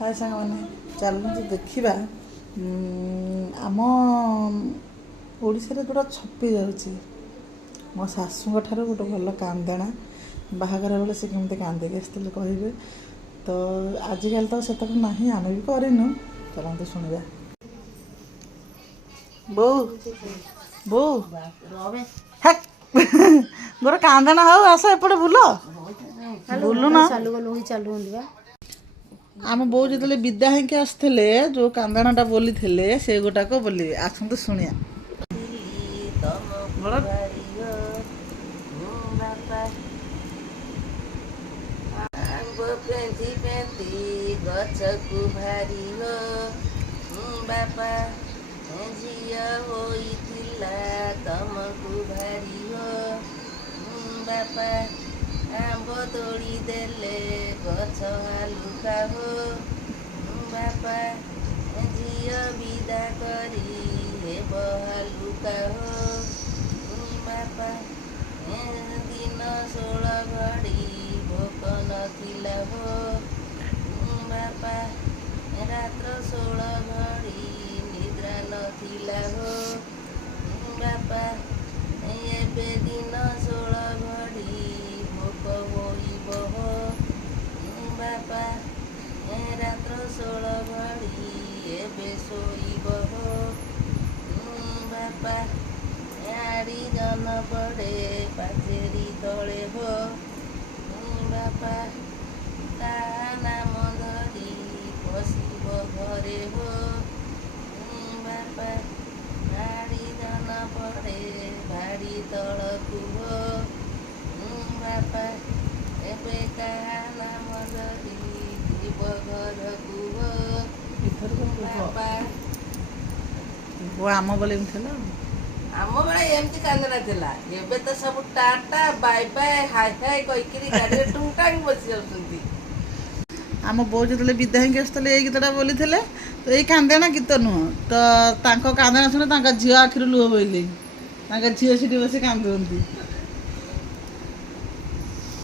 हाय सांग मैंने चलते देखा आम ओडिशा जोटा छपी जाऊँगी मो शाशुं ठार गोटे भल कांदेणा बाहागर बेले से केमती कांदिकी आसते कहे तो आजिकल तो से ना आम भी करनु चलते शुणा बो बो गोटे कांदेणा हो आस एपटे बुल बुलु ना आम बो जो विदा होके आसते जो कांदणाटा बोली से गोटाक बोल आसतु शुणिया पेंती पेंती गछकु भारी हो बापा झिया होइथिला तमकु भारी हो बापा आंब तोड़ी देले गछ हालुका हो बापा झिया विदा करी हेब हालुका हो बापा दिन 16 घड़ी भोक नथिला हो बापा रात्र 16 घड़ी निद्रा नथिला हो बापा एबे दिन 16 घड़ी भोक होइब हो बापा रात्र 16 घड़ी एबे शोइब हो बापा आड़ी जन पड़े पाचेरी तले हो बापा ता नाम धरी पशिब घरे हो बापा आड़ी जन पड़े भाड़ी तलकु हो बापा एबे का नाम धरी जीव घरकु हो बापा वो आम बोले आम बेला एमती कांदना थिला एबे तो सब टाटा बाय बाय हाय हाय कहिकरी गाड़ी टुंटांग बसी जाउछंती आम बो जो विदा होके आसते गीतटा बोली तो ये कांदेणा गीत नुह तो कांदेणा शुणे झील आखिर लुह बोल झील सीटी बस कांदी